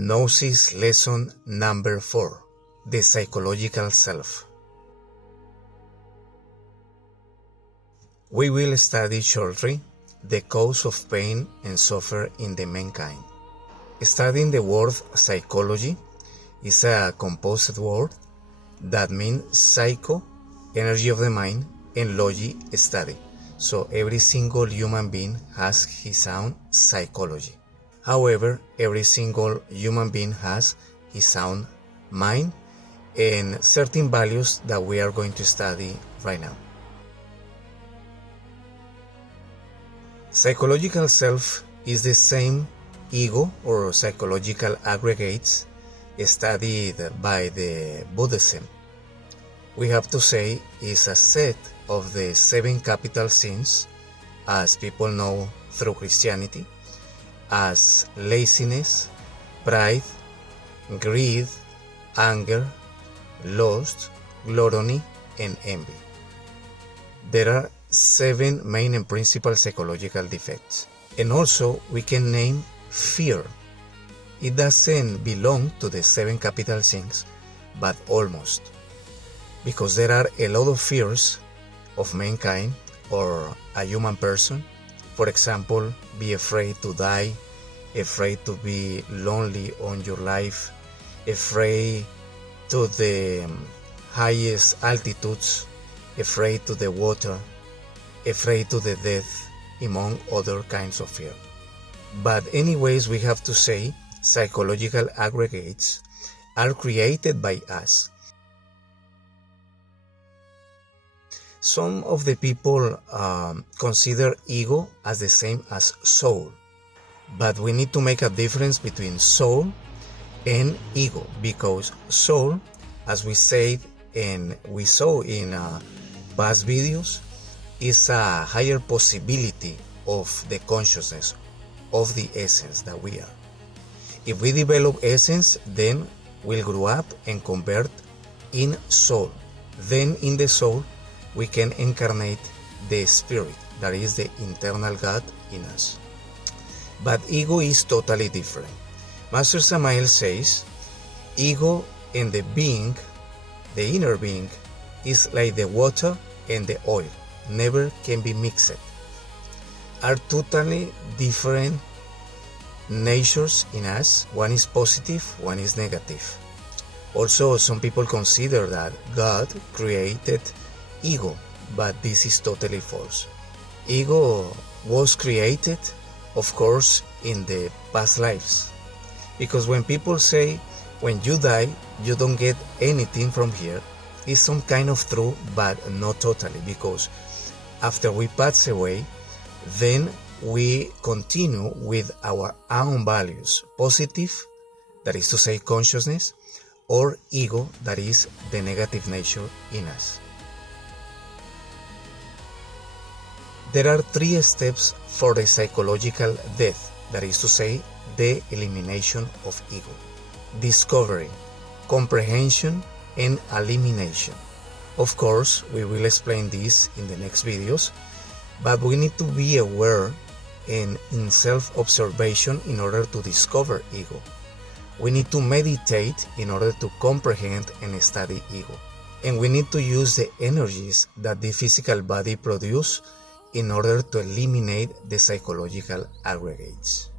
Gnosis lesson number 4, the psychological self. We will study shortly the cause of pain and suffering in the mankind. Studying the word psychology is a composite word that means psycho, energy of the mind, and logy, study. So every single human being has his own psychology. However, every single human being has his own mind and certain values that we are going to study right now. Psychological self is the same ego or psychological aggregates studied by the Buddhism. We have to say is a set of the 7 capital sins, as people know through Christianity, as laziness, pride, greed, anger, lust, gluttony, and envy. There are 7 main and principal psychological defects. And also we can name fear. It doesn't belong to the 7 capital sins, but almost. Because there are a lot of fears of mankind or a human person. For example, be afraid to die, afraid to be lonely on your life, afraid to the highest altitudes, afraid to the water, afraid to the death, among other kinds of fear. But anyways, we have to say psychological aggregates are created by us. Some of the people consider ego as the same as soul, but we need to make a difference between soul and ego, because soul, as we said and we saw in past videos, is a higher possibility of the consciousness, of the essence that we are. If we develop essence, then we'll grow up and convert in soul. Then in the soul, we can incarnate the spirit, that is the internal God in us. But ego is totally different. Master Samael says, ego and the being, the inner being, is like the water and the oil, never can be mixed. Are totally different natures in us. One is positive, one is negative. Also, some people consider that God created ego, but this is totally false. Ego was created, of course, in the past lives. Because when people say, when you die, you don't get anything from here, it's some kind of true, but not totally, because after we pass away, then we continue with our own values, positive, that is to say consciousness, or ego, that is the negative nature in us. There are 3 steps for the psychological death, that is to say, the elimination of ego: discovery, comprehension, and elimination. Of course, we will explain this in the next videos, but we need to be aware and in self-observation in order to discover ego. We need to meditate in order to comprehend and study ego. And we need to use the energies that the physical body produces in order to eliminate the psychological aggregates.